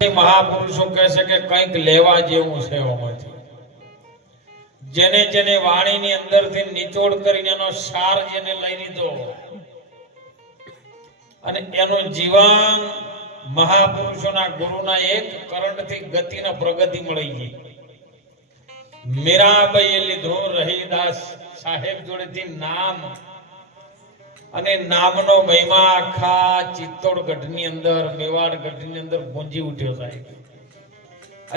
મહાપુરુષો કહે છે કે કંઈક લેવા જેવું છે ઓમાંથી જેને જેને વાણીની અંદરથી નિચોડ કરીને એનો સાર જેને લઈ લીધો અને એનું જીવન મહાપુરુષોના ગુરુના એક કરણથી ગતિને પ્રગતિ મળી ગઈ. મીરાબાઈએ લીધો રહીદાસ સાહેબ જોડેથી નામ અને નામનો મહિમા આખા ચિત્તોડગઢની અંદર મેવાડગઢની અંદર ગુંજી ઉઠ્યો સાહેબ.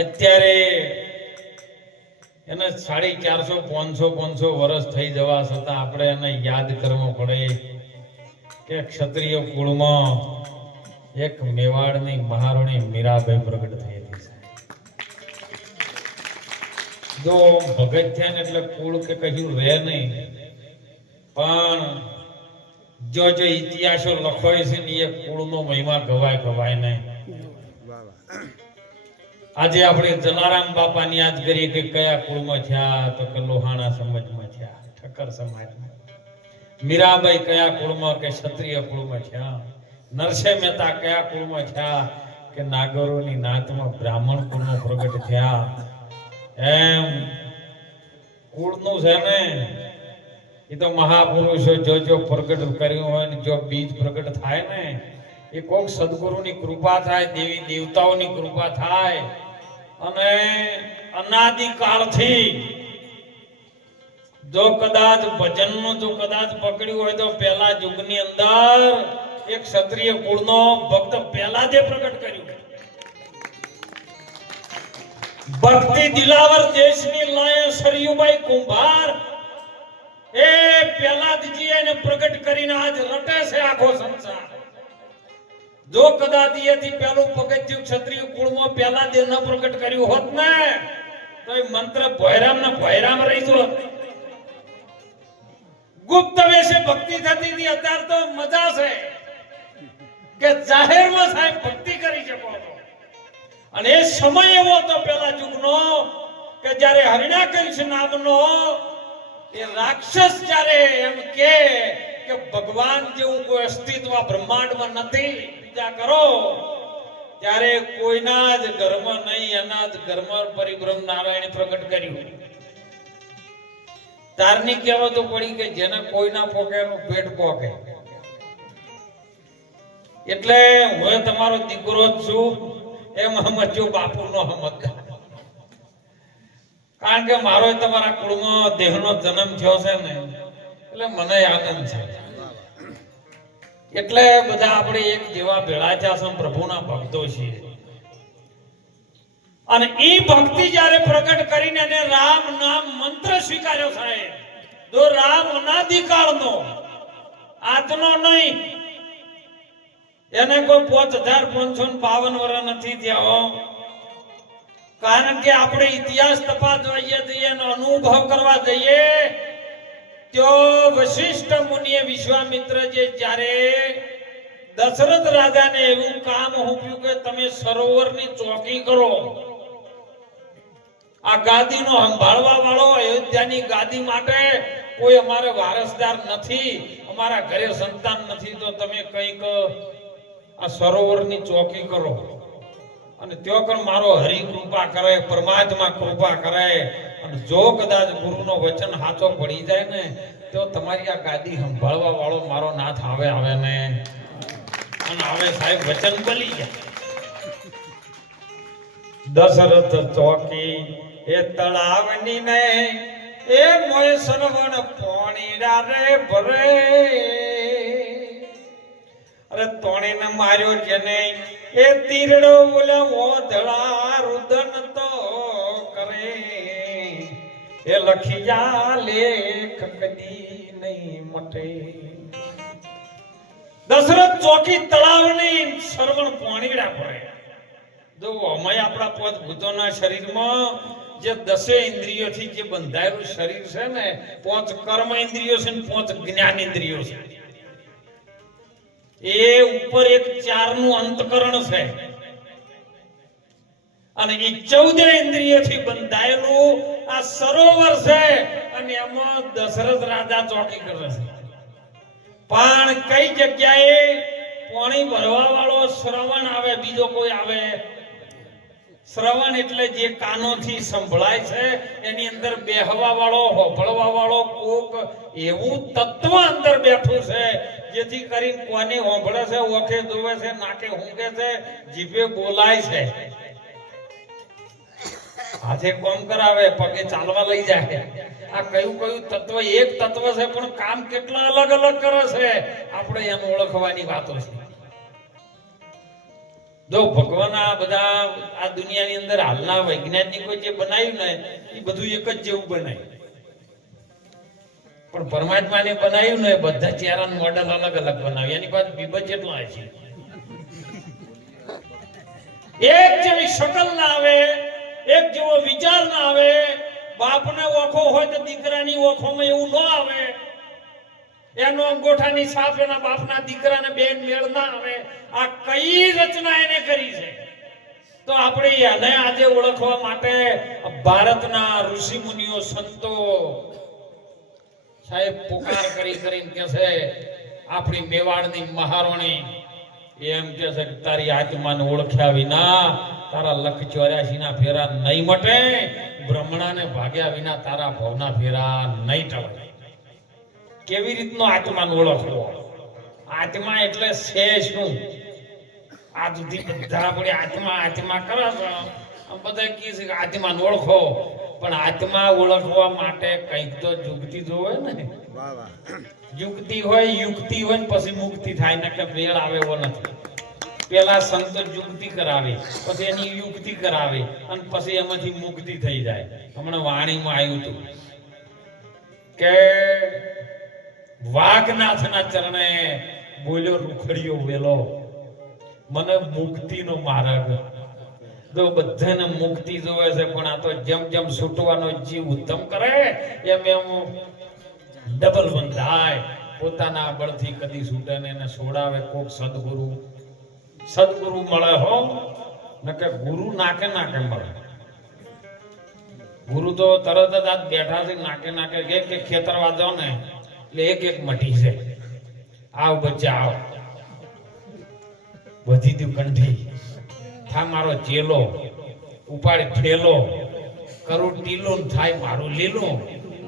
અત્યારે એને 450-500 વર્ષ થઈ જવા છતાં આપણે એને યાદ કરવો પડે કે ક્ષત્રિય કુળમાં એક મેવાડની મહારાણી મીરાબાઈ પ્રગટ થઈ હતી. જો ભગત થયા ને એટલે કુળ કે કશું રહે નહીં, પણ જો ઇતિહાસો લખોય છે ને એ કુળનો મહિમા ગવાય નહીં. આજે આપણે જલારામ બાપાની યાદ કરીએ કે કયા કુળમાં થયા, તો કે લોહાણા સમાજમાં થયા, ઠક્કર સમાજમાં. મીરાબાઈ કયા કુળમાં, કે ક્ષત્રિય કુળમાં થયા. નરસિંહ મહેતા કયા કુળમાં થયા, કે નાગરોની નાતમાં બ્રાહ્મણ કુળનો પ્રગટ થયા. એમ કુળનું છે ને એ તો મહાપુરુષો જો પ્રગટ કર્યું હોય ને જો બીજ પ્રગટ થાય ને એ કોક સદગુરુની કૃપા થાય, દેવી દેવતાઓની કૃપા થાય. અને અનાદિકાળથી જો કદાચ ભજનનું જો કદાચ પકડ્યું હોય તો પહેલા યુગની અંદર એક ક્ષત્રિય કુળનો ભક્ત પહેલા જે પ્રગટ કર્યું, ભક્તિ દિલાવર દેશની લાય સરયુબાઈ કુંભાર, એ પહેલાદજી એને પ્રગટ કરીને આજ રટે છે આખો સંસાર. જો કદાચ એથી પહેલું પગથિયું ક્ષત્રિય કુળમાં પહેલા દે ન પ્રગટ કર્યું હોત ને તો એ મંત્ર ભયરામ રહી ગયો. ગુપ્ત વેશે ભક્તિ થતી હતી, અત્યારે તો મજા છે કે જાહેરમાં સાહેબ ભક્તિ કરી શકો છો. અને એ સમય એવો હતો પેલા યુગનો કે જ્યારે હરિણાકંશ નામનો એ રાક્ષસ જ્યારે એમ કે ભગવાન જેવું કોઈ અસ્તિત્વ બ્રહ્માંડમાં નથી, પૂજા કરો, ત્યારે કોઈના જ ઘરમાં નહીં, એના જ ઘરમાં પરિબ્રહ્મ નારાયણ પ્રગટ કર્યું. તારની કહેવતો પડી કે જેને કોઈના પોકે એનું પેટ પોકે. એટલે હું તમારો દીકરો જ છું એમ સમજો, બાપુનો સમજદાર. કારણ કે મારો તમારા કુળમાં દેહનો જન્મ થયો છે ને એટલે મને આનંદ છે. એટલે બધા આપણે એક જેવા ભેળા થયા છે, પ્રભુના ભક્તો છીએ. અને એ ભક્તિ જ્યારે પ્રગટ કરીને એને રામ નામ મંત્ર સ્વીકાર્યો સાહેબ. જો રામ અનાદિકાળનો, આજનો નહીં, એને કોઈ 5552 વર્ષ નથી થયા. કારણ કે આપણે ઇતિહાસ તપાસવા જઈએ, એનો અનુભવ કરવા જઈએ, તો વશિષ્ઠ મુનિએ વિશ્વામિત્ર જે જ્યારે દશરથ રાજાને એવું કામ સોંપ્યું કે તમે સરોવરની ચોકી કરો, આ ગાદીનો સંભાળવા વાળો, અયોધ્યાની ગાદી માટે કોઈ અમારે વારસદાર નથી, અમારા ઘરે સંતાન નથી, તો તમે કંઈક આ સરોવરની ચોકી કરો. અને ત્યો પણ મારો હરિ કૃપા કરે, પરમાત્મા કૃપા કરે, અને જો કદાચ ગુરુનો વચન સાચો પડી જાય ને તો તમારી આ ગાદી સંભાળવા વાળો મારો નાથ આવે ને. અને હવે સાહેબ વચન બની જાય. દશરથ ચોકી એ તળાવની ને એ મોય સરવણ પોણીડા રે ભરે, અરે તોણીને માર્યો જેને એ તીરડો બોલ્યો ધળા રુદન તો કરે, એ લખિયા લેખ કદી નહીં મટે. દશરથ ચોકી તળાવની સરવણ પોણીડા પડે. જો અમે આપણા પોત ભૂતોના શરીરમાં જે 10 ઇન્દ્રિયોથી જે બંધાયેલું શરીર છે ને, 5 કર્મ ઇન્દ્રિયો છે ને 5 જ્ઞાન ઇન્દ્રિયો છે. એ ઉપર એક 4 નું અંતકરણ છે, અને એ 14 ઇન્દ્રિયોથી બંધાયેલું આ સરોવર છે. અને એમાં દશરથ રાજા ચોકી કરે છે. પણ કઈ જગ્યાએ પાણી ભરવા વાળો શ્રવણ આવે, બીજો કોઈ આવે શ્રવણ એટલે જે કાનોથી સંભળાય છે એની અંદર બેહવા વાળો હોભળવા વાળો કોક એવું તત્વ અંદર બેઠું છે જેથી કરીને કોની હોભળે છે, ઓખે જોવે છે, નાકે ઊંઘે છે, જીભે બોલાય છે, હાથે કોમ કરાવે, પગે ચાલવા લઈ જાય. આ કયું કયું તત્વ એક તત્વ છે પણ કામ કેટલા અલગ અલગ કરે છે આપણે એને ઓળખવાની વાતો છે. જો ભગવાન આ બધા આ દુનિયાની અંદર હાલના વૈજ્ઞાનિકો જે બનાવ્યું ને એ બધું એક જ જેવું બનાવ્યું, પણ પરમાત્માને બનાવ્યું ને બધા ચહેરાનું મોડલ અલગ અલગ બનાવ્યું. એની પાસે બીબજ એટલા છે, એક જેવી શકલ ના આવે, એક જેવો વિચાર ના આવે. બાપને ઓખો હોય તો દીકરાની ઓખોમાં એવું ન આવે, એનો અંગોઠાની છાપ એના બાપના દીકરાને બેન મેળ ના આવે. આ કઈ રચના એને કરી છે? તો આપણે એને આજે ઓળખવા માટે ભારતના ઋષિ મુનિઓ સંતો સાહેબ પુકાર કરીને કે છે આપણી મેવાડની મહારાણી એમ કે છે કે તારી આત્માને ઓળખ્યા વિના તારા લખ 84 ના ફેરા નહીં મટે, બ્રહ્મણાને ભાગ્યા વિના તારા ભવના ફેરા નહીં ટળે. કેવી રીતનો આત્માને ઓળખવો? આત્મા એટલે છે શું? આ સુધી બધા આપણે આત્મા આત્મા કરે છે, બધા કહે છે કે આત્માને ઓળખો, પણ આત્મા ઓળખવા માટે કંઈક તો યુક્તિ જોવે ને. યુક્તિ હોય, યુક્તિ હોય ને પછી મુક્તિ થાય ને કે વેળ આવે એવો નથી. પેલા સંત યુક્તિ કરાવે, પછી એની યુક્તિ કરાવે અને પછી એમાંથી મુક્તિ થઈ જાય. હમણાં વાણીમાં આવ્યું હતું કે વાઘનાથના ચરણે બોલ્યો રૂખડિયો વેલો, મને મુક્તિનો માર્ગ. તો બધાને મુક્તિ જોવે છે, પણ આ તો જેમ જેમ છૂટવાનો જીવ ઉત્તમ કરે એમ એમ ડબલ બંધાય. પોતાના બળથી કદી છૂટે ને એને છોડાવે કોક સદગુરુ મળે હો, નકે ગુરુ નાકે નાકે મળે. ગુરુ તો તરત જ આજ બેઠા છે નાકે નાકે કે ખેતરવા જાવ ને એટલે એક એક મટી છે, આવ બચ્ચા આવ, વધી તું કંઠી થા મારો ચેલો, ઉપાડ ઠેલો કરું ટીલું થાય મારું લીલું.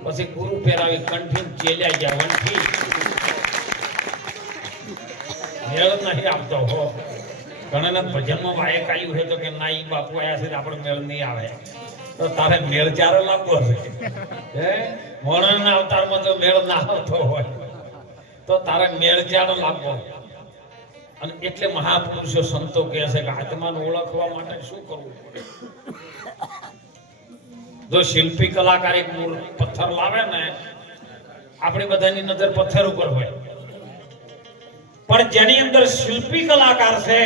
પછી ગુરુ ફેરાવી કંઠી ચેલ્યા ગયા વંઠી. મેળ નહીં આપતો હો. ઘણા ભજનમાં વાયક આવ્યું છે તો કે ના ઈ બાપુ આયા છે આપણે મેળ નહીં આવે. તો તારે મેળ ચારો લાગવો છે. હે મોણના અવતારમાં જો મેળ ના આવતો હોય તો તારે મેળ ચારો લાગવો. અને એટલે મહાપુરુષો સંતો કહે છે કે આત્માને ઓળખવા માટે શું કરવું પડે? જો શિલ્પી કલાકાર એક પથ્થર લાવે ને, આપણી બધાની નજર પથ્થર ઉપર હોય, પણ જેની અંદર શિલ્પી કલાકાર છે,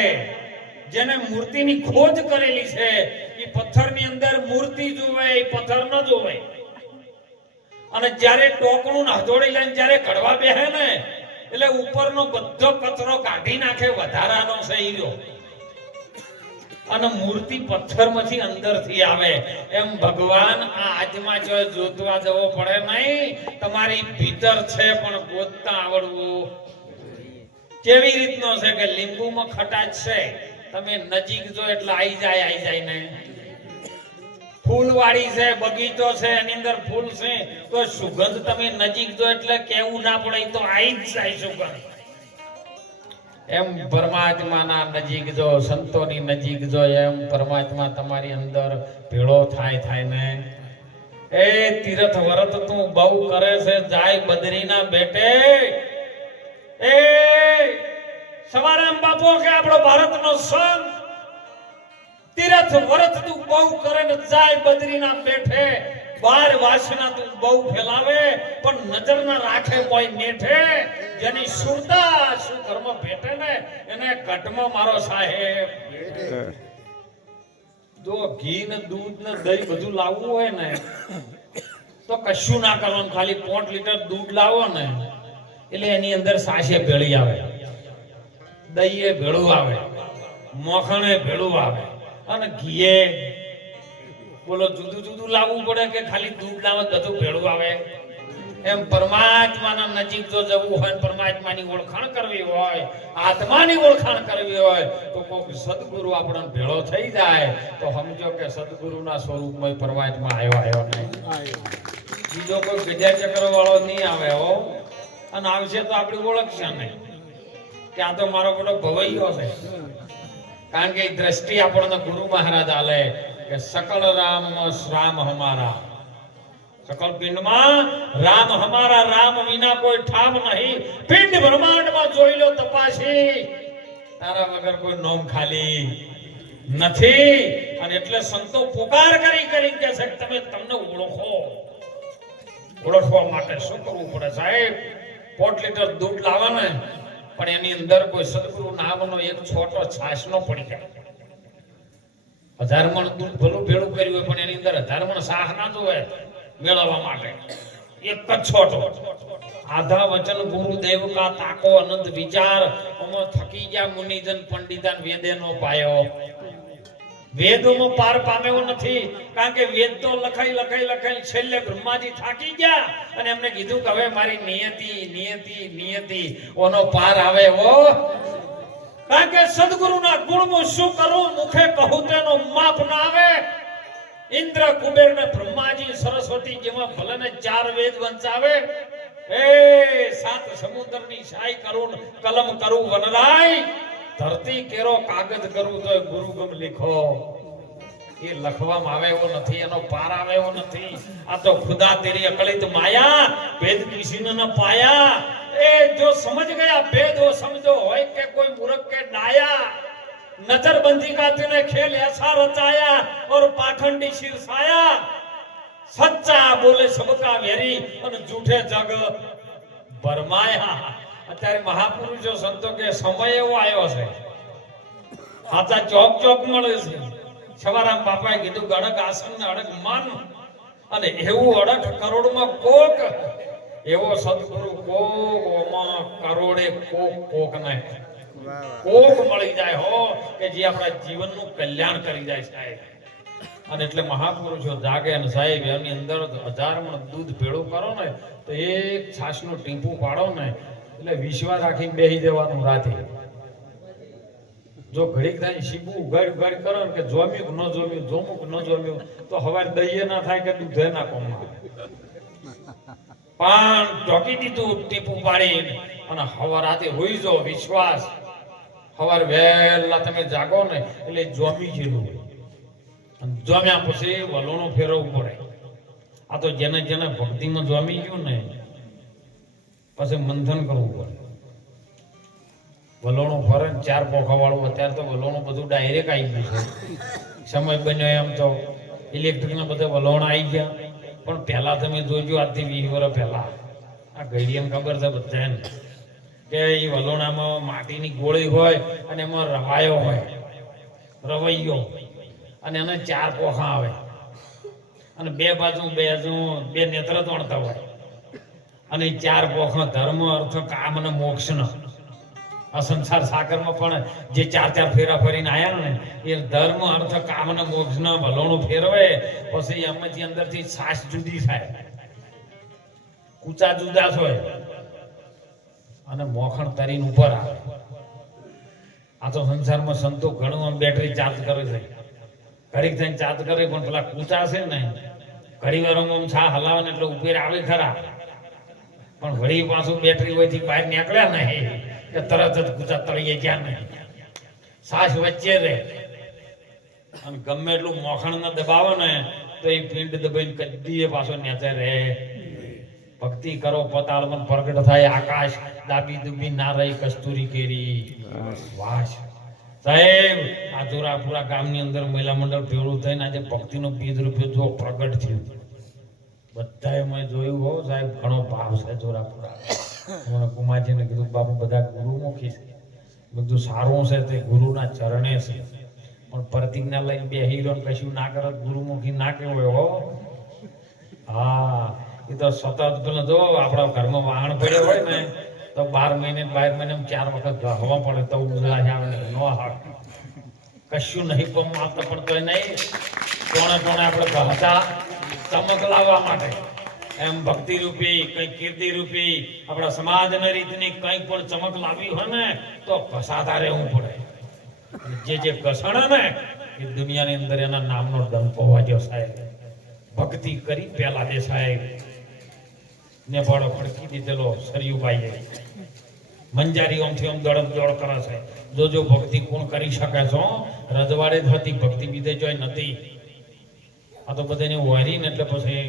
જેને મૂર્તિની ખોજ કરેલી છે, એ પથ્થરની અંદર મૂર્તિ જોવે, એ પથ્થર ન જોવે. અને જ્યારે ટોકણું હથોડી લઈને જ્યારે ઘડવા બેહે ને એટલે ઉપરનો બધો કચરો કાઢી નાખે, વધારાનો છે હીરો, અને મૂર્તિ પથ્થરમાંથી અંદરથી આવે. એમ ભગવાન આ આત્મા જો જોતવા જવો પડે નહીં, તમારી ભીતર છે પણ ગોતતા આવડવું. કેવી રીતનો છે કે લીંબુમાં ખટાશ છે, તમે નજીક જો એટલે આઈ જાય ને. ફૂલવાડી છે, બગીચો છે, એની અંદર ફૂલ છે, તો સુગંધ તમે નજીક જો એટલે કેવું ના પડે તો આઈ જ જાય સુગંધ. એમ પરમાત્માના નજીક જો, સંતોની નજીક જો, એમ પરમાત્મા તમારી અંદર ભેળો થાય ને. એ તીર્થ વ્રત તું બહુ કરે છે, જાય બદરીના બેટે. એ સવારામ બાપુ કે આપણો ભારતનો સંત તીર્થ વ્રત તું બહુ કરે ને જાય બદરીના બેઠે. 12 વાસના તું બહુ ફેલાવે પણ નજર ના રાખે કોઈ નેઠે. જેની સુરતા શું કર્મ ભેટે ને એને ઘટમાં મારો સાહેબ. જો ઘી ને દૂધ ને દહીં બધું લાવવું હોય ને તો કશું ના કરવાનું, ખાલી 5 લીટર દૂધ લાવો ને એટલે એની અંદર સાસે ભેળી આવે, દહીએ ભેળું આવે, મોખણે ભેળું આવે, અને ઘીએ બોલો જુદું જુદું લાવવું પડે કે ખાલી દૂધ લાવે બધું ભેળું આવે? એમ પરમાત્માના નજીક જો જવું હોય, પરમાત્માની ઓળખાણ કરવી હોય, આત્માની ઓળખાણ કરવી હોય તો કોઈક સદગુરુ આપણને ભેળો થઈ જાય તો સમજો કે સદગુરુના સ્વરૂપમાં પરમાત્મા આવ્યો નહીં. બીજો કોઈ ગજા ચક્ર વાળો નહીં આવે હો, અને આવશે તો આપણી ઓળખશે નહીં કે આ તો મારો બધો ભવૈયો છે. કારણ કે એ દ્રષ્ટિ આપણને ગુરુ મહારાજ આલે કે સકલ રામ રામ હમારા, સકલ પિંડમાં રામ હમારા, રામ વિના કોઈ ઠામ નહીં. પિંડ બ્રહ્માંડમાં જોઈ લો તપાસી, તારા વગર કોઈ નોમ ખાલી નથી. અને એટલે સંતો પુકાર કરી કરી કે છે તમે તમને ઓળખો. ઓળખવા માટે શું કરવું પડે સાહેબ? 4 લીટર દૂધ લાવવાને પણ એની અંદર કોઈ સદગુરુ નામનો એક છોટો છાશનો પડી જાય. 1000 મણ દૂધ ભલું ભેળું કર્યું હોય પણ એની અંદર 1000 મણ સાહ ના જોવે મેળવવા માટે. એક જ છોટો આધા વચન ગુરુદેવ કા તાકો અનંત વિચાર, ઓમો થકી ગયા મુનિજન પંડિતન વેદેનો પાયો. વેદોમાં પાર પામ્યો નથી, કારણ કે વેદ તો લખાઈ છેલ્લે બ્રહ્માજી થાકી ગયા અને એમને કીધું કે હવે મારી નિયતિ ઓનો પાર આવે હો. કારણ કે સદગુરુના ગુણમાં શું કરું, મુખે કહું તેનો માપ ના આવે. ઇન્દ્ર કુબેર ને બ્રહ્માજી સરસ્વતી જેવા ભલે ને 4 વેદ વંચાવે, એ 7 સમુદ્રની શાઈ કરું, કલમ કરું વનરાય, ધરતી કેરો કાગજ કરું તો ગુરુગમ લીખો. એ લખવામાં આવે એવો નથી, એનો પાર આવે એવો નથી. આ તો ખુદા તેરી અકલિત માયા, ભેદ કિસીને ન પાયા. એ જો સમજ ગયા ભેદ वो समझो હોય કે કોઈ મૂર્ખ કે ડાયા. नजरबंदी का तूने खेल ऐसा रचाया और पाखंडी सिरसाया. सच्चा बोले सबका वेरी और झूठे जग भरमाया. અત્યારે મહાપુરુષો સંતો કે સમય એવો આવ્યો છે, સાચા ચોક ચોક મળે છે. સવારામ બાપાએ કીધું અડગ આસન ને અડગ મન, અને એવું અડગ કરોડમાં કોક, એવો સદગુરુ કોકમાં કરોડે કોક નહીં. કોક મળી જાય હો કે જે આપણા જીવનનું કલ્યાણ કરી જાય સાહેબ. અને એટલે મહાપુરુષો જાગે અને સાહેબ એની અંદર 1000 મણ દૂધ ભેળું કરો ને તો એક છાશનું ટીપું પાડો ને એટલે વિશ્વાસ રાખીને બેહી દેવાનું રાતે. જો ઘડીક થાય શીબુ ઉગાડ કરો ને કે જોમ્યું ન જોમ્યું, જોમું ન જોમ્યું તો હવારે દઈએ ના થાય કે દૂધે ના કોમમાં. પણ ઢોકી દીધું ટીપું પાડીને અને હવા રાતે હોઈ જો વિશ્વાસ. સવાર વહેલા તમે જાગો ને એટલે જોમી ગયેલું હોય. જોમ્યા પછી વલોણું ફેરવવું પડે. આ તો જેને જેને ભક્તિમાં જોમી ગયું ને પછી મંથન કરવું પડે. વલોણું ફરે 4 પોખા વાળું. અત્યારે તો વલોણું બધું ડાયરેક્ટ આવી ગયું છે. સમય બન્યો એમ તો ઇલેક્ટ્રિક ના બધા વલોણ આવી ગયા. પણ પહેલા તમે જોજો આજથી 20 વર્ષ પહેલા આ ઘડિયાને ખબર છે બધાને કે એ વલોણામાં માટીની ગોળી હોય અને એમાં રવાયો હોય, રવૈયો, અને એને 4 પોખા આવે અને બે બાજુ બે નેત્ર તોડતા હોય. અને 4 પોખા ધર્મ અર્થ કામ અને મોક્ષનો. આ સંસાર સાગરમાં પણ જે 4 ફેરા ફરીને આયા ને એ ધર્મ અર્થ કામ અને મોક્ષના વલોણું ફેરવે પછી એમાંથી અંદરથી શ્વાસ જુદી થાય, કૂચા જુદા હોય અને મોખણ તરીને ઉપર આવે. આ તો સંસારમાં સંતો ઘણું બેટરી ચાર્જ કરે છે, ઘડીક થઈને ચાર્જ કરે પણ પેલા કૂચા છે ને ઘડી વારમાં છા હલાવે એટલે ઉપર આવે ખરા, પણ વળી પાછું બેટરી હોયથી બહાર નીકળ્યા નહીં કે તરત જ કૂચા તળીએ ગયા નહીં. શ્વાસ વચ્ચે રહે અને ગમે એટલું મોખણ ને દબાવે ને તો એ પિંડ દબાઈને કદી પાછો નેચે રહે. ભક્તિ કરો પતાળમાં પ્રગટ થાય આકાશ, ડાબી દુબી ના રહી કસ્તુરી કેરી. વાહ સાહેબ, આ જોરાપુરા ગામની અંદર મહિલા મંડળ ભેળું થઈને આજે ભક્તિનો બીજ રૂપિયો જો પ્રગટ થયું. બધાએ મેં જોયું હો સાહેબ, ઘણો ભાવ છે જોરાપુરા. મને કુમારજીને કીધું બાપુ બધા ગુરુમુખી છે, બધું સારું છે તે ગુરુના ચરણે છે, પણ પ્રતિજ્ઞા લઈને બેહી લો કશું ના કરે ગુરુમુખી ના કહેવાય હો. હા, એ તો સતત પેલા જો આપણા ઘરમાં વાહણ પડ્યો હોય ને તો 12 મહિને 4 વખત હવા પડે તો ઉજળા આવે ને ન આવે કશું નહીં પણ માત્ર પણ તો નહીં. કોણે આપણે ઘસા ચમક લાવવા માટે એમ ભક્તિ રૂપી કઈ કીર્તિ રૂપી આપણા સમાજની રીતની કઈ પણ ચમક લાવી હોય ને તો કસાતા રહેવું પડે. જે કસણ ને એ દુનિયાની અંદર એના નામનો ડંકો વાગ્યો સાહેબ. ભક્તિ કરી પેલા દે સાહેબ ને બળો ખડકી દીધેલો સરયુભાઈએ મંજારી ઓમથી ઓમ દોડ કરે છે. જો ભક્તિ કોણ કરી શકે છો? રજવાડે જ હતી ભક્તિ, બીજે જોઈ નથી. આ તો બધાને વારીને એટલે પછી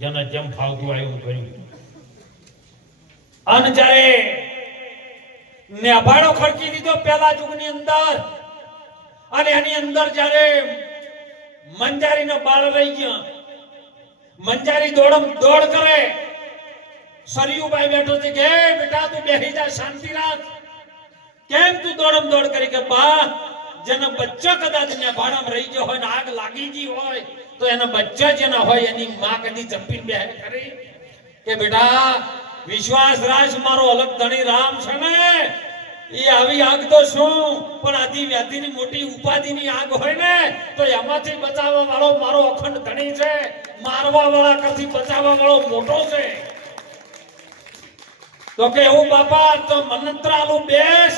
જેને જેમ ફાવતું આવ્યું કર્યું. અને જ્યારે નેભાડો ખડકી દીધો પેલા યુગની અંદર, અને એની અંદર જ્યારે મંજારીનો બાળ રહી ગયો, મંજારી દોડ કરે. સરયુભાઈ બેઠો છે કે બેટા તું બેહી જા, શાંતિ રાખ. કેમ તું દોડ કરી? કે બા જેનો બચ્ચો કદાચ નેભાડામાં રહી ગયો હોય ને આગ લાગી ગઈ હોય તો એનો બચ્ચો જેનો હોય એની માં કદી ચંપી બેહે ખરી? કે બેટા વિશ્વાસ રાખ, મારો અલગ ધણી રામ છે ને એ આવી આગ તો શું પણ આદિ વ્યાધિની મોટી ઉપાધિની આગ હોય ને તો એમાંથી બચાવવા વાળો મારો અખંડ ધણી છે, મારવા વાળા કરતી બચાવવા વાળો મોટો છે. તો કે હું બાપા તો મંત્રાલુ બેસ.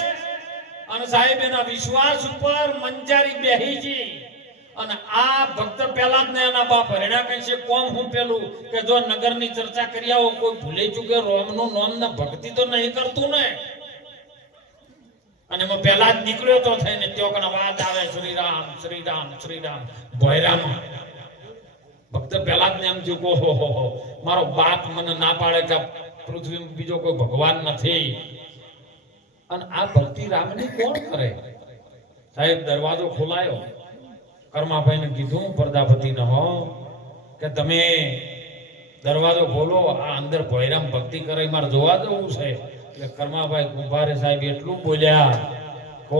અને સાહેબ એના વિશ્વાસ ઉપર મંજારી બેહીજી. અને આ ભક્ત પહેલા જ ને એના બાપ હરણા કહે છે કોમ હું પેલું કે જો નગરની ચર્ચા કરી આવો કોઈ ભૂલે ચૂકે રોમનું નામ ને ભક્તિ તો નહીં કરતું ને. અને હું પહેલા જ નીકળ્યો તો થઈને ત્યોકનો વાત આવે શ્રી રામ શ્રી રામ શ્રી રામ ભોયરામ. ભક્ત પહેલા જ ને એમ થયું હો મારો બાપ મને ના પાડે કે પૃથ્વીમાં બીજો કોઈ ભગવાન નથી. અને આ ભક્તિ રામની કોણ કરે? સાહેબ દરવાજો ખોલાયો. કર્માભાઈને કીધું પ્રજાપતિને હો કે તમે દરવાજો ખોલો, આ અંદર ભોયરામ ભક્તિ કરે મારે જોવા જવું છે. એટલે કર્માભાઈ કુંભારે સાહેબ એટલું બોલ્યા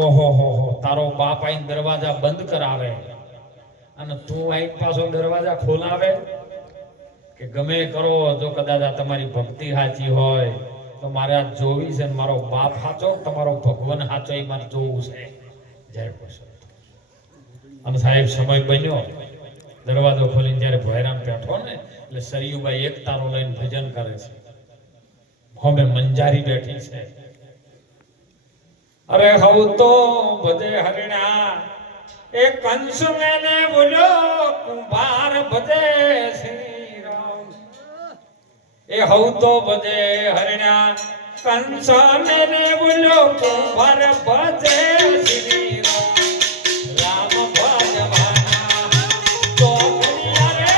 ઓહો હો તારો બાપ આઈને દરવાજા બંધ કરાવે અને તું આઈને પાછો દરવાજા ખોલાવે? કે ગમે કરો, જો કદાચ આ તમારી ભક્તિ સાચી હોય તો મારે આ જોવી છે. મારો બાપ સાચો તમારો ભગવાન સાચો એ મારે જોવું છે. જય કૃષ્ણ. અને સાહેબ સમય બન્યો, દરવાજો ખોલીને જયારે ભોયરામ બેઠો ને એટલે સરયુભાઈ એક તારો લઈને ભજન કરે છે. હવે મંજારી બેઠી છે. અરે હવ તો ભજે હરિણા એ કંસ મેને બોલ્યો કુંભાર ભજે શ્રી રામ. એ હવ તો ભજે હરિણા કંસ મેને બોલ્યો કુંભાર ભજે શ્રી રામ. રામ ભજવાના તો રે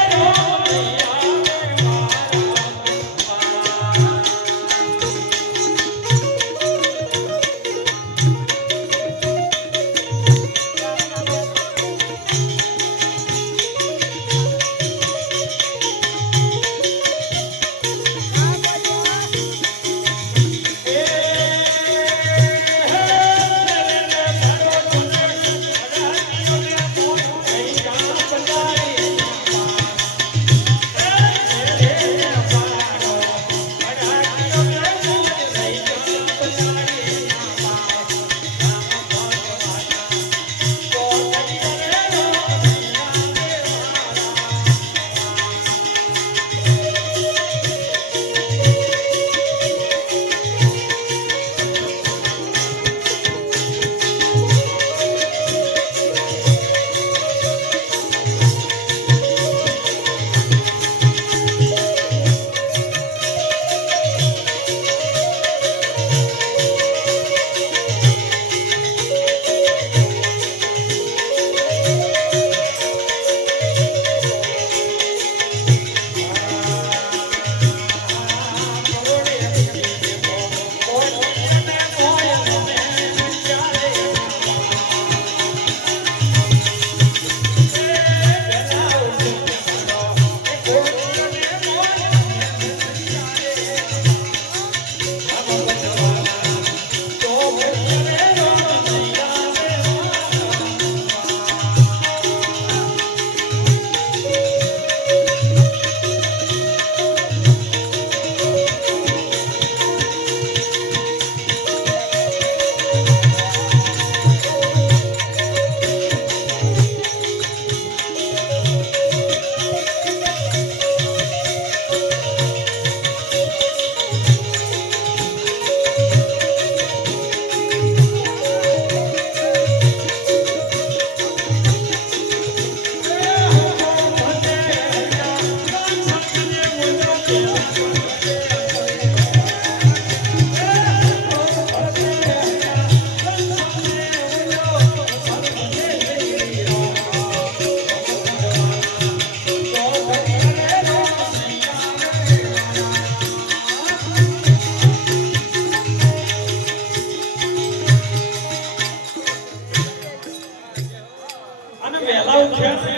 અને વહેલા ઉઠ્યા ને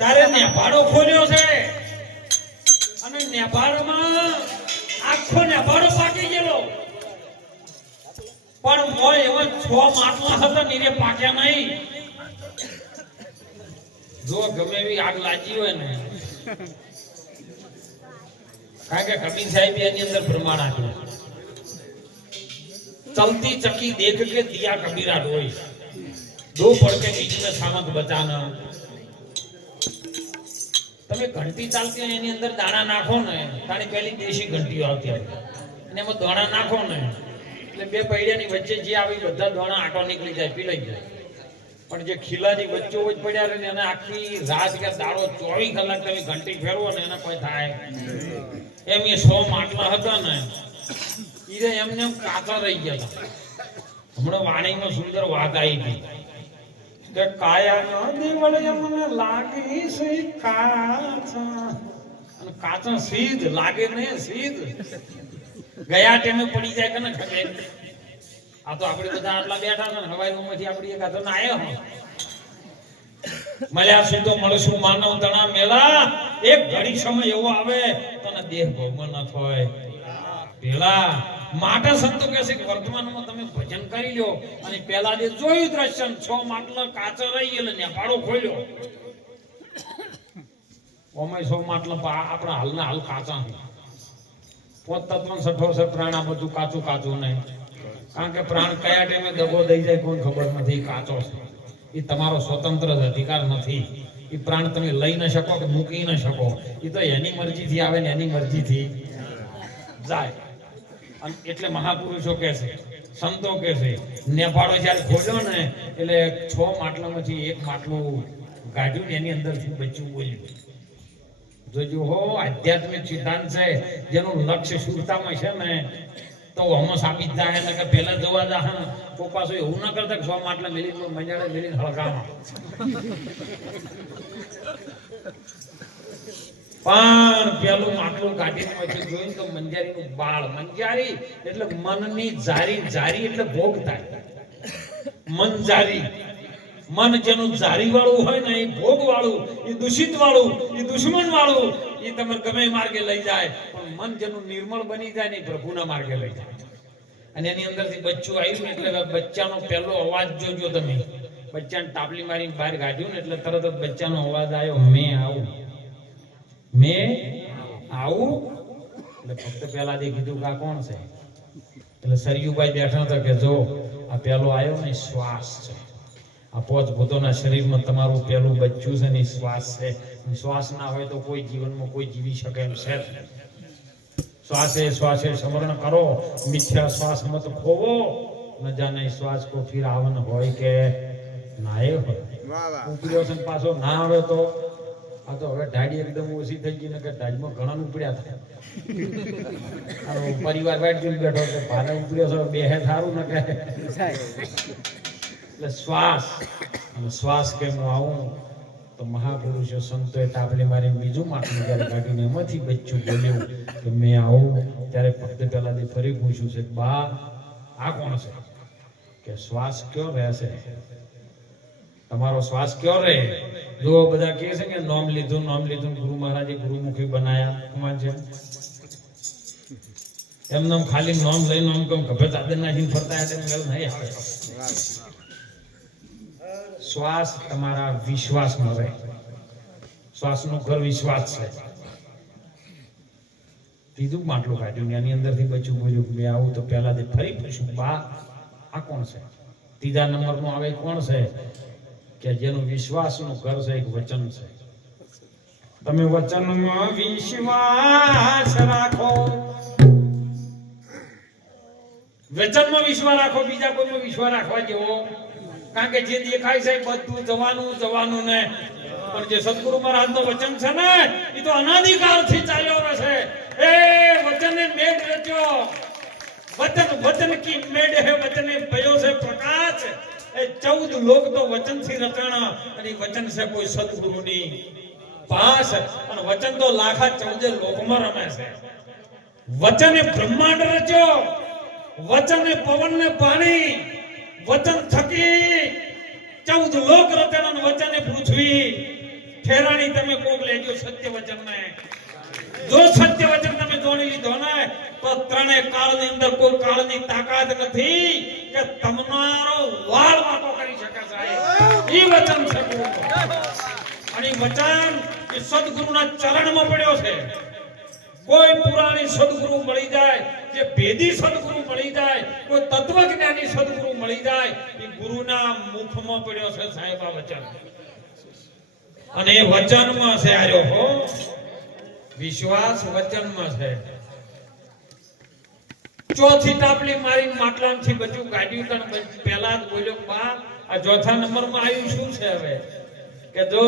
તારે નેપાળો ખોલ્યો છે અને નેપાળમાં આખો નેપાળો પાકી ગયેલો પણ મોય એવા 6 માટલા હતા નીરે પાક્યા નહીં. જો ગમે એવી આગ લાગી હોય ને કારણ કે કબીર સાહેબ એની અંદર પ્રમાણ આપ્યું चलती चक्की देख के दिया कबीरा डोई दो पड़ के बीच में सामत बचाना. તમે ઘંટી ચાલતી હોય એની અંદર દાણા નાખો ને તારી પહેલી દેશી ઘંટીઓ આવતી હોય અને એમાં દાણા નાખો ને એટલે બે પૈડિયાની વચ્ચે જે આવી બધા દાણા આટો નીકળી જાય પીલાઈ જાય. પણ જે ખીલાની વચ્ચો વચ્ચ પડ્યા રહે ને એને આખી રાત કે દાડો 24 કલાક તમે ઘંટી ફેરવો ને એને કોઈ થાય એમ એ 100 માટલા હતા ને ઈરે એમને એમ કાચા રહી ગયા. હમણાં વાણીમાં સુંદર વાત આવી હતી કે કાયા ન દીવળ મને લાગી છે કાચા અને કાચા સીધ લાગે ને સીધ ગયા ટેમે પડી જાય કે ન ખગે. આ તો આપણે બધા આટલા બેઠા છે ને હવાઈ રૂમમાંથી આપણી એક આતો ના આવ્યો મળ્યા છું તો મળશું માનવ તણા મેળા એક ઘડી સમય એવો આવે તને દેહ ભોગમાં ન થાય પેલા માટે સંતો કહે છે કે વર્તમાનમાં તમે ભજન કરી લ્યો અને પેલા જે જોયું દ્રશ્ય 6 માટલા કાચા રહી એટલે નેપાળો ખોલ્યો ઓમે 100 માટલા આપણા હાલના હાલ કાચા પોત તત્વ સઠો છે પ્રાણ બધું કાચું કાચું નહીં. કારણ કે પ્રાણ કયા ટાઈમે દગો દઈ જાય કોઈ ખબર નથી. કાચો છે એ તમારો સ્વતંત્ર અધિકાર નથી. એ પ્રાણ તમે લઈ ન શકો કે મૂકી ન શકો. એ તો એની મરજીથી આવે ને એની મરજીથી જાય. એટલે મહાપુરુષો કહે છે સંતો કહે છે નેપાળો જયારે ખોલ્યો ને એટલે 6 માટલામાંથી એક માટલું કાઢ્યું એની અંદરથી બચ્ચું બોલ્યું. જોજો હો આધ્યાત્મિક સિદ્ધાંત છે જેનું લક્ષ્ય શુદ્ધતામાં છે ને તો હમો સાબિત થાય એટલે કે પહેલા જોવા જા તો પાછું એવું ના કરતા 6 માટલા મેલી મંજાડે મેલી હળગામાં પણ પેલું માટલું કાઢીને પછી જોયું તો મંજારીનું બાળ. મંજારી એટલે મનની જારી. જારી એટલે ભોગ થાય. મન જારી મન જેનું જારી વાળું હોય ને એ ભોગ વાળું એ દૂષિત વાળું એ દુશ્મન વાળું એ તમે ગમે માર્ગે લઈ જાય. પણ મન જેનું નિર્મળ બની જાય ને પ્રભુના માર્ગે લઈ જાય. અને એની અંદરથી બચ્ચું આવ્યું એટલે બચ્ચાનો પહેલો અવાજ જોજો તમે. બચ્ચાને ટાપલી મારીને બહાર કાઢ્યું ને એટલે તરત જ બચ્ચાનો અવાજ આવ્યો મેં આવું મેં આવું. એટલે ફક્ત પેલા દે કીધું કે આ કોણ છે એટલે સરયુભાઈ બેઠા હતા કે જો આ પેલો આવ્યો ને શ્વાસ છે. આ પોચ ભૂતોના શરીરમાં તમારું પેલું બચ્ચું છે ને શ્વાસ છે. શ્વાસ ના હોય તો કોઈ જીવનમાં કોઈ જીવી શકે એમ છે. શ્વાસે શ્વાસે સ્મરણ કરો મિથ્યા શ્વાસ મત ખોવો ન જાને શ્વાસ કો ફિર આવન હોય કે નાય હોય. ઉપડ્યો છે પાછો ના આવે તો આ તો હવે ઢાડી એકદમ ઓછી થઈ ગઈ ને કે ઢાડીમાં ઘણા ઉપડ્યા થાય. પરિવાર વાઈટ જોઈ બેઠો છે ભાને ઉપડ્યો છે બે હે સારું ન કહે. એટલે શ્વાસ અને શ્વાસ કે હું આવું તો મહાપુરુષો સંતોએ ટાપલી મારીને બીજું માટલું જયારે કાઢીને એમાંથી બચ્ચું બોલ્યું કે મેં આવું ત્યારે ફક્ત પેલા દે ફરી પૂછ્યું છે બા આ કોણ છે કે શ્વાસ કયો રહેશે તમારો શ્વાસ કયો રહે. જો બધા કહે છે કે નામ લીધું ગુરુ મહારાજે ગુરુમુખી બનાયા કમાન છે એમનામ ખાલી નામ લઈને નામ કેમ ગભે ચાદર નાખીને ફરતા એટલે મેલ નહીં આવે. શ્વાસ તમારા વિશ્વાસમાં રહે. શ્વાસનું ઘર વિશ્વાસ છે. ત્રીજું માટલું કાઢ્યું એની અંદરથી બચ્ચું બોલ્યું મેં આવું તો પહેલા દે ફરી પૂછ્યું બા આ કોણ છે. ત્રીજા નંબરનું આવે કોણ છે કે જેનું વિશ્વાસનું ઘર છે એક વચન છે. તમે વચનમાં વિશ્વાસ રાખો. વચનમાં વિશ્વાસ રાખો બીજા કોઈમાં વિશ્વાસ રાખવા જેવો. કારણ કે જે દેખાય છે બધું જવાનું ને પણ જે સદગુરુ મહારાજનું વચન છે ને એ તો અનાદિકાળથી ચાલ્યો આવે છે. એ વચને મેડ રચ્યો વચન કી મેડ હે વચને ભયો છે પ્રકાશ. એ 14 લોક તો વચનથી રચાણા અને વચન છે કોઈ સદગુરુની પાસ અને વચન તો લાખા 14 લોકમાં રમે છે. વચને બ્રહ્માંડ રચ્યો વચને પવન ને પાણી વચન થકી 14 લોક રચના વચને પૃથ્વી ઠેરાણી તમે કોક લેજો સત્ય વચનને. જો સત્ય વચન તમે જોડી લીધો ને તો ત્રણે કાળની અંદર કોઈ કાળની તાકાત નથી કે તમારો વાળ વાટો કરી શકે સાહેબ. ઈ વચન છે અને વચન એ સદગુરુના ચરણમાં પડ્યો છે. કોઈ પુરાણી સદગુરુ મળી જાય, જે ભેદી સદગુરુ મળી જાય, કોઈ તત્વજ્ઞાની સદગુરુ મળી જાય, એ ગુરુના મુખમાં પડ્યો છે સાહેબ આ વચન. અને એ વચનમાં છે આર્યો હો વિશ્વાસ વચનમાં છે. ચોથી ટાપલી મારી માટલામાંથી બચું ગાડ્યું તણ પહેલા જ બોલ્યો બા આ ચોથા નંબરમાં આવ્યું શું છે હવે કે જો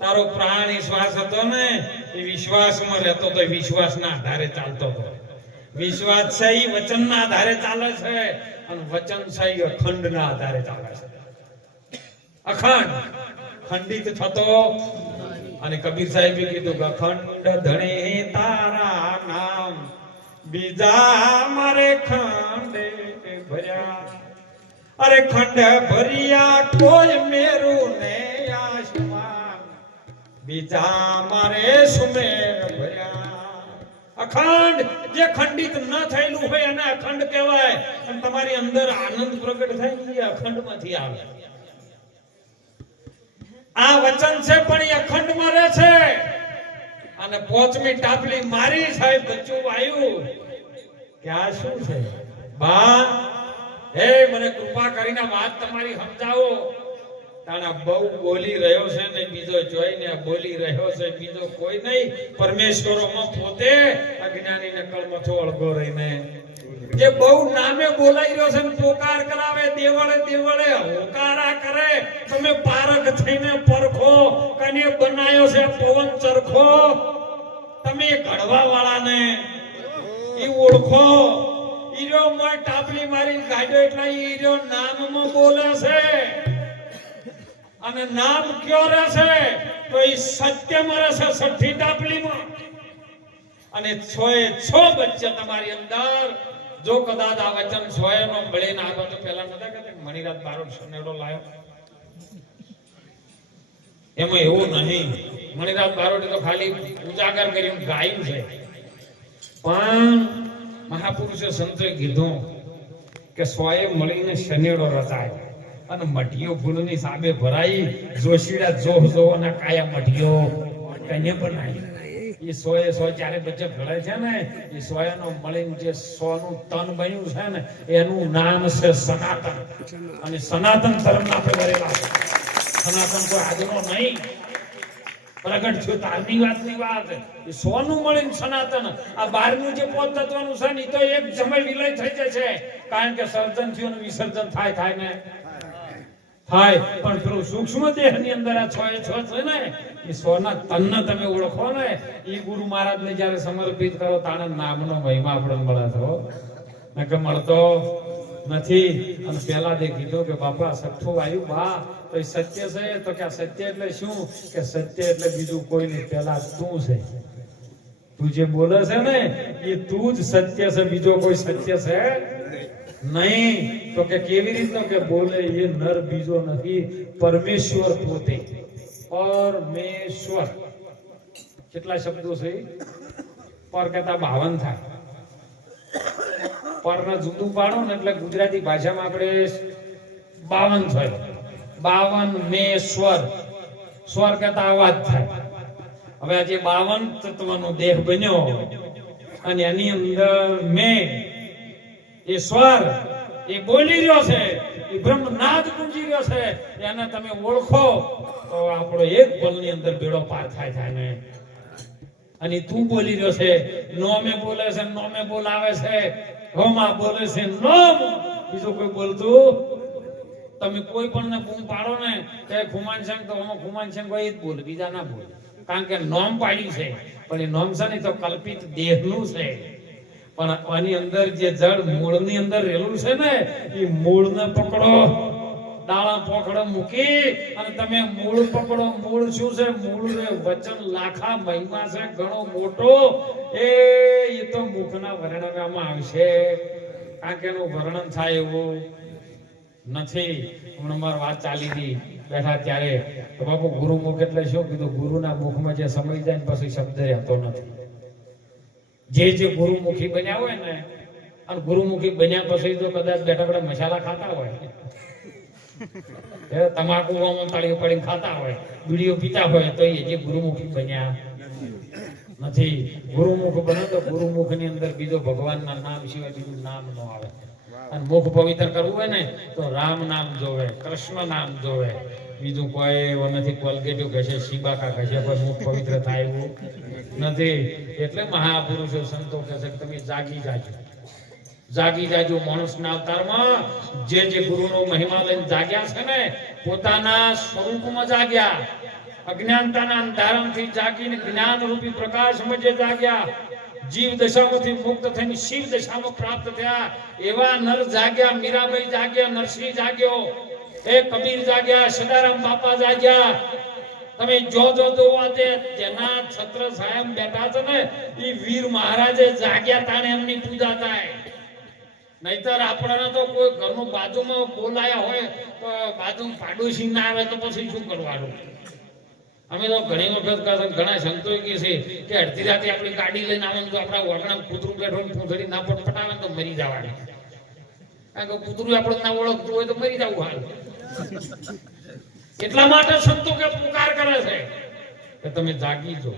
તારો પ્રાણ શ્વાસ હતો ને એ વિશ્વાસમાં રહેતો તો વિશ્વાસના આધારે ચાલતો હતો. વિશ્વાસ છે એ વચનના આધારે ચાલે છે અને વચન છે એ અખંડના આધારે ચાલે છે. અખંડ ખંડિત થતો. અને કબીર સાહેબે કીધું કે અખંડ ધણે તારા નામ બીજા મારે ખંડે ભર્યા. અરે ખંડ ભર્યા કોઈ મેરું ને આસમાન બીજા મારે સુમેર ભર્યા. અખંડ જે ખંડિત ન થયેલું હોય એને અખંડ કહેવાય. અને તમારી અંદર આનંદ પ્રગટ થાય એ અખંડમાંથી આવે. આ વચન છે પણ એ અખંડમાં રહે છે. અને પોચમી ટાપલી મારી સાહેબ બચ્ચું આવ્યું કે આ શું છે બા હે મને કૃપા કરીને વાત તમારી સમજાવો. તાણા બહુ બોલી રહ્યો છે ને બીજો જોઈને બોલી રહ્યો છે બીજો કોઈ નહીં પરમેશ્વરોમાં પોતે અજ્ઞાની નકળમાં અળગો રહીને જે બહુ નામે બોલાઈ રહ્યો છે ને પોકાર કરાવે દેવળે દેવળે હોકારા કરે. તમે પારખ થઈને પરખો કને બનાયો છે પવન ચરખો. તમે ઘડવા વાળાને ઈ ઓળખો. ઈરો મોય ટાપલી મારી ગાડ્યો એટલે ઈરો નામમાં બોલે છે. અને નામ કયો રહે છે તો ઈ સત્યમાં રહે છે છઠ્ઠી ટાપલીમાં. અને 6 બચ્ચા તમારી અંદર જો કદાચ આ વચન 100 નો મળીને આવ્યો તો પહેલા નતા કહેતા મણિરાજ બારોટ સનેડો લાયો. એમાં એવું નહીં. મણિરાજ બારોટે તો ખાલી ઉજાગર કર્યું ગાયું છે. પણ મહાપુરુષે સંતોએ કીધું કે 100 મળીને શનેડો રચાય અને મઢિયો ફૂલની સામે ભરાઈ જોશીડા જોહ જોવાના કાયા મઢિયો કને બનાવી. એ 100 ચારે બચ્ચે ભળે છે ને એ 100 નો મળીને જે 100 નું તન બન્યું છે ને એનું નામ છે સનાતન. અને સનાતન ધર્મના આપણે કરેલા છે. સનાતન કોઈ આજનો નહીં પ્રગટ થયો તારની વાતની વાત. એ 100 નું મળીને સનાતન. આ 12 જે 5 તત્વનું છે ને તો એક સમય વિલય થઈ જશે. કારણ કે સર્જન થયું ને વિસર્જન થાય ને થાય. પણ પેલું સૂક્ષ્મ દેહ ની અંદર આ 6 છે ને એ 100 ના તનને તમે ઓળખો ને એ ગુરુ મહારાજ ને જયારે સમર્પિત કરો તાણે નામનો મહિમા આપણને મળે છે. નકે મળતો નથી. અને પહેલા દે કીધું કે બાપા સઠ્ઠું આવ્યું બા તો એ સત્ય છે તો કે સત્ય એટલે શું કે સત્ય એટલે બીજું કોઈ નહીં પહેલા તું છે. તું જે બોલે છે ને એ તું જ સત્ય છે બીજો કોઈ સત્ય છે નહીં. તો કે કેવી રીતનો કે બોલે એ નર બીજો નથી પરમેશ્વર પોતે. પરમેશ્વર કેટલા શબ્દો છે પર કહેતા 52 થાય. પર ને જુદું પાડો ને એટલે ગુજરાતી ભાષામાં આપણે 52 થાય. 52 મે સ્વર. સ્વર કહેતા અવાજ થાય. હવે આજે 52 તત્વનો દેહ બન્યો અને એની અંદર મે એ સ્વર એ બોલી રહ્યો છે એ બ્રહ્મનાદ ગુંજી રહ્યો છે. એને તમે ઓળખો તો આપણો એક પલની અંદર બેડો પાર થાય ને. અને તું બોલી રહ્યો છે નોમે બોલે છે નોમે બોલાવે છે હોમાં બોલે છે નોમ બીજો કોઈ બોલતું. તમે કોઈ પણ ને બૂમ પાડો ને કે ખુમાન સંગ તો હોમાં ખુમાન સંગ કોઈ જ બોલે બીજા ના બોલે. કારણ કે નોમ પાડ્યું છે પણ એ નોમ છે ને તો કલ્પિત દેહનું છે. પણ આની અંદર જે જળ મૂળની અંદર રહેલું છે ને એ મૂળને પકડો. દાણા પોખડો મૂકી અને તમે મૂળ પકડો. મૂળ શું છે? મૂળ રે વચન લાખા મહિમા છે ઘણો મોટો. એ તો મુખના વર્ણનમાં આવશે કારણ કે એનું વર્ણન થાય એવું નથી. હમણાં મારી વાત ચાલી હતી બેઠા ત્યારે તો બાપુ ગુરુમુખ એટલે શું કીધું? ગુરુના મુખમાં જે સમય જાય ને પછી શબ્દ રહેતો નથી. જે ગુરુમુખી બન્યા હોય ને, અને ગુરુમુખી બન્યા પછી તો કદાચ બેઠા બેઠા મસાલા ખાતા હોય, તમાકુ તાળીઓ પડીને ખાતા હોય, બીડીઓ પીતા હોય, તો એ જે ગુરુમુખી બન્યા નથી. ગુરુમુખ બને તો ગુરુમુખ ની અંદર બીજો ભગવાનના નામ સિવાય બીજું નામ ન આવે. અને મુખ પવિત્ર કરવું હોય ને તો રામ નામ જોવે, કૃષ્ણ નામ જોવે, બીજું કોઈ નથી. કોલગેટો ઘસે, શીબાકા ઘસે, કોઈ મુખ પવિત્ર થાય એવું નથી. એટલે મહાપુરુષો સંતો કહે છે તમે જાગી જાજો, જાગી જાજો. માણસના અવતારમાં જે ગુરુનો મહિમા લઈને જાગ્યા છે ને, પોતાના સ્વરૂપમાં જાગ્યા, અજ્ઞાનતાના અંધારામાંથી જાગીને જ્ઞાન રૂપી પ્રકાશમાં જે જાગ્યા, જીવ દશામાંથી મુક્ત થઈને શિવ દશામાં પ્રાપ્ત થયા, એવા નર જાગ્યા. મીરાબાઈ જાગ્યા, નરસિંહ જાગ્યો, એ કબીર જાગ્યા, સદારામ બાપા જાગ્યા. તમે જો જેના છત્ર સાયમ બેઠા છે ને, એ વીર મહારાજે જાગ્યા તાણે એમની પૂજા થાય. નહીતર આપણને તો કોઈ ઘરનું બાજુમાં બોલાયા હોય તો બાજુ પાડોશી ના આવે તો પછી શું કરવાનું? અમે તો ઘણી વખત ઘણા સંતો કહે છે કે અડધી રાતે આપણી ગાડી લઈને આવે તો આપણા ઓગણા કૂતરું બેઠો પૂંછડી ના પટાવે તો મરી જવાનું. કારણ કે કૂતરું આપણે ના ઓળખતું હોય તો મરી જવું હાલ. એટલા માટે સંતો કે પુકાર કરે છે કે તમે જાગી જો.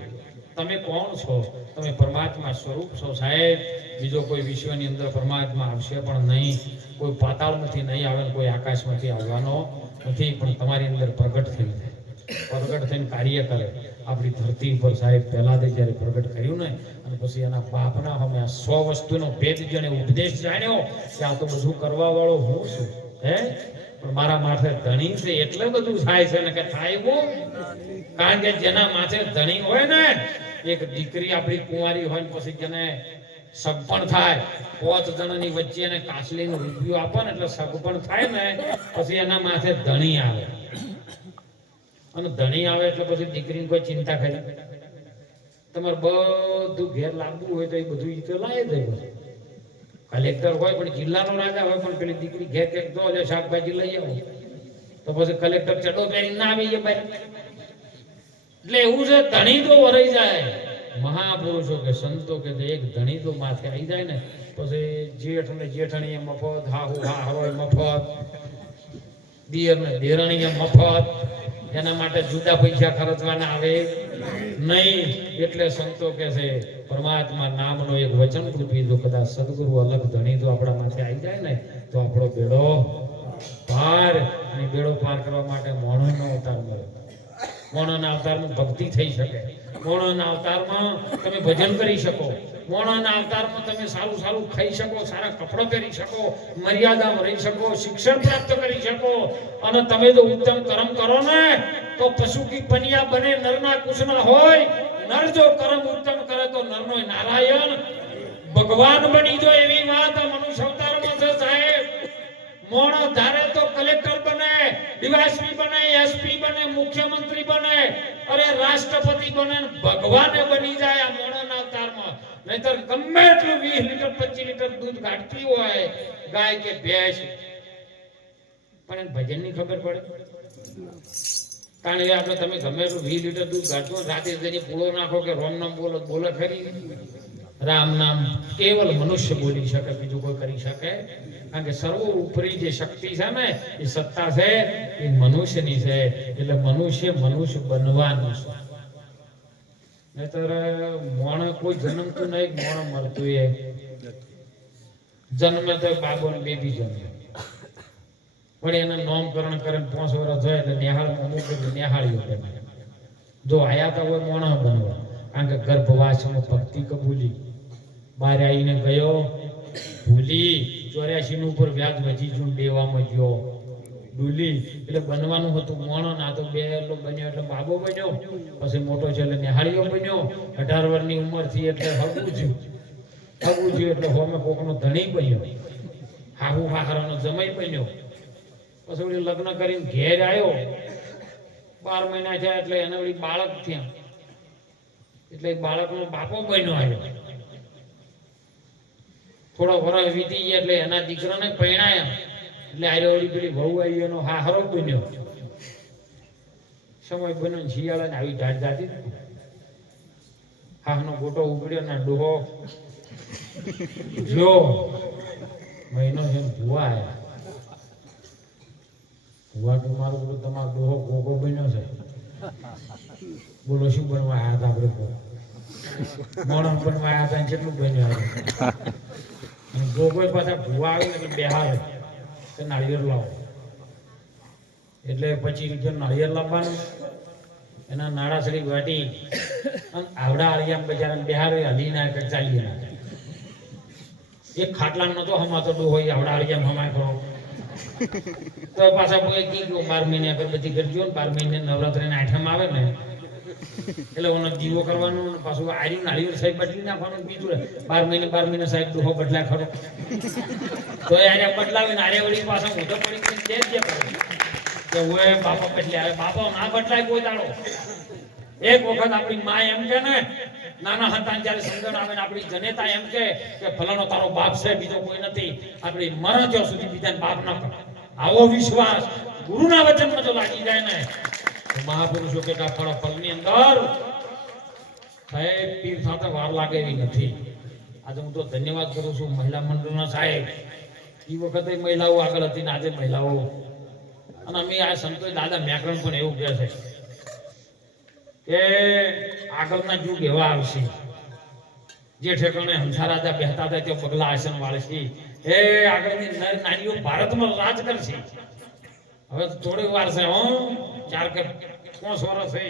તમે કોણ છો? તમે પરમાત્મા સ્વરૂપ છો સાહેબ. બીજો કોઈ વિશ્વની અંદર પરમાત્મા આવશે પણ નહીં, કોઈ પાતાળમાંથી નહીં આવે, કોઈ આકાશમાંથી આવવાનો નથી, પણ તમારી અંદર પ્રગટ થઈ જાય, પ્રગટ થઈને કાર્ય કરે. આપણી ધરતી પર સાહેબ પહેલા જ્યારે પ્રગટ કર્યું ને, અને પછી એના બાપના અમે 100 વસ્તુનો ભેદ જેને ઉપદેશ જાણ્યો કે આ તો બધું કરવા વાળો હું છું, હે પણ મારા માથે ધણી છે એટલે બધું થાય છે ને, કે થાય એવું. કારણ કે જેના માથે ધણી હોય ને, એક દીકરી આપણી કુંવારી હોય ને પછી જેને સગપણ થાય, 5 જણાની વચ્ચે એને કાસલીનો રૂપિયો આપો ને એટલે સગપણ થાય ને, પછી એના માથે ધણી આવે. અને ધણી આવે એટલે પછી દીકરીની કોઈ ચિંતા કરે. તમારે બધું ઘેર લાવવું હોય તો એ બધું ઈ તો લાવી દે. કલેક્ટર હોય પણ જિલ્લાનો રાજા હોય, પણ પેલી દીકરી ઘેર કે દો લે શાકભાજી લઈ આવો, તો પછી કલેક્ટર ચડો પહેરીને ના આવી જાય. એટલે એવું છે, ધણી તો વરાઈ જાય. મહાપુરુષો કે સંતો કે એક ધણી તો માથે આવી જાય ને, પછી જેઠ ને જેઠણી મફત, હાહુ હાહરો મફત, દિયર ને દેરણી મફત. એના માટે જુદા પૈસા ખર્ચવાના આવે નહીં. એટલે સંતો કે છે પરમાત્મા નામનો એક વચન રૂપી જો કદાચ સદગુરુ અલગ ધણી તો આપણા માથે આવી જાય ને, તો આપણો બેડો પાર. અને બેડો પાર કરવા માટે મોણોનો અવતાર મળે. મોણોના અવતારમાં ભક્તિ થઈ શકે, મોણોના અવતારમાં તમે ભજન કરી શકો, મોણોના અવતારમાં તમે સારું સારું ખાઈ શકો, સારા કપડાં પહેરી શકો, મર્યાદામાં રહી શકો, શિક્ષણ પ્રાપ્ત કરી શકો. અને તમે જો ઉત્તમ કર્મ કરો ને તો પશુ કી પનિયા બને, નરના કુશના હોય. નર જો કર્મ ઉત્તમ કરે તો નરનો નારાયણ ભગવાન બની જો. એવી વાત મનુષ્ય અવતારમાં છે સાહેબ. મોણો ધારે તો કલેક્ટર બને, ડીવાયએસપી બને, એસપી બને, મુખ્યમંત્રી બને, અરે રાષ્ટ્રપતિ બને, ભગવાને બની જાય આ મોણોના અવતારમાં. નહીતર ગમે એટલું 20 લીટર 25 લીટર દૂધ કાઢતી હોય ગાય કે ભેંસ, પણ એને ભજનની ખબર પડે. કારણ કે આપણે તમે ગમે એટલું 20 લીટર દૂધ કાઢતો રાતે જઈને પૂળો નાખો કે રોમ નામ બોલો, બોલે ખરી? રામ નામ કેવલ મનુષ્ય બોલી શકે, બીજું કોઈ કરી શકે? કારણ કે સર્વ ઉપરી જે શક્તિ છે ને, એ સત્તા છે એ મનુષ્યની છે. એટલે મનુષ્ય બનવાનું છે. નહીતર મોણ કોઈ જન્મતું નહીં, મોણ મરતું. એ જન્મે તો બાબો ને બેબી જન્મે, પણ એના નામકરણ કરે 5 વર્ષ જાય એટલે નિહાળમાં અમુક નિહાળીઓ બને. જો આયાતા હોય મોણ બનવા, કારણ કે ગર્ભવાસમાં ભક્તિ કબૂલી, બહાર આવીને ગયો ભૂલી, 84 નું ઉપર વ્યાજ વધી જૂન દેવામાં ગયો ડૂલી. એટલે બનવાનું હતું મોણો, ના તો બેલો બન્યો એટલે બાબો બન્યો, પછી મોટો છે એટલે નિહાળીઓ બન્યો. 18 વર્ષની ઉંમર થી એટલે હગું થયું એટલે હોમે કોકનો ધણી બન્યો, હાહુ હાહરાનો જમાઈ બન્યો. પછી વળી લગ્ન કરીને ઘેર આવ્યો, 12 મહિના થયા એટલે એને વળી બાળક થયા, એટલે બાળકનો બાપો બન્યો આવ્યો. થોડો વર્ષ વીતી ગયા એટલે એના દીકરાને પરણાયા, એટલે આરે ઓળી પેલી વહુ આવી એનો હા હરો બન્યો સમય બન્યો શિયાળા ને આવી ઢાઢ જાતી હાહનો ગોટો ઉગડ્યો ને ડોહો જો મહિનો છે ભુવા આયા ભુવા તો મારું બોલો તમારો ડોહો ગોગો બન્યો છે બોલો શું બનવા આવ્યા હતા આપણે મોણસ બનવા આવ્યા હતા કેટલું બન્યું અને ગોગો પાછા ભુવા આવી એટલે બેહાર કે નાળિયેર લાવો એટલે પછી નાળિયેર લાવવાનું એના નાળાસરી વાટી આવડા આળિયા બજારા બિહાર હલી ના કે ચાલીએ ના એક ખાટલા નતો હમાતો ડોહો આવડા આળિયા હમાય કરો તો પાછા કોઈ કીધું 12 મહિને અગરબત્તી કરજો ને 12 મહિને નવરાત્રી ના આઠમ આવે ને એટલે ઓનો દીવો કરવાનો ને પાછું આર્યું નાળિયેર સાહેબ બદલી નાખવાનું બીજું 12 મહિને સાહેબ ડોહો બદલા ખરો તો આરે બદલાવીને આરે વળી પાછા મોઢો પડી કે દે કરે કે ઓય બાપા બદલે આવે બાપા ના બદલાય કોઈ દાડો એક વખત આપણી માં એમ કે ને નાના હતા જ્યારે સમજણ આવે ને આપણી જનેતા એમ કે ફલાણો તારો બાપ છે બીજો કોઈ નથી આપણી મરણ જ્યાં સુધી બીજાને બાપ ન કરે આવો વિશ્વાસ ગુરુના વચનમાં જો લાગી જાય ને તો મહાપુરુષો કેટલા ફળની અંદર સાહેબ પીર સાથે વાર લાગે એવી નથી. આજે હું તો ધન્યવાદ કરું છું મહિલા મંડળના સાહેબ એ વખતે મહિલાઓ આગળ હતી ને આજે મહિલાઓ અને અમે આ સંતોષ દાદા વ્યાકરણ પણ એવું કહે છે કે આગળના યુગ એવા આવશે જે ઠેકાણે હંસા રાજા બેહતા હતા તે પગલા આસન વાળશે એ આગળની નારીઓ ભારતમાં રાજ કરશે. હવે થોડી વાર છે 4 કે 5 વર્ષ છે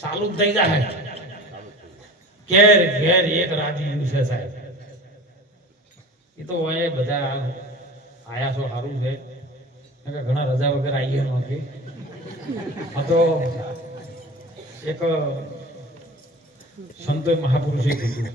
ચાલુ જ થઈ જાય ઘેર ઘેર એક રાજી છે સાહેબ. એ તો હોય બધા આયા છો સારું છે ઘણા રજા વગર આવીએ નહોતી તો એક સંતો મહાપુરુષે કીધું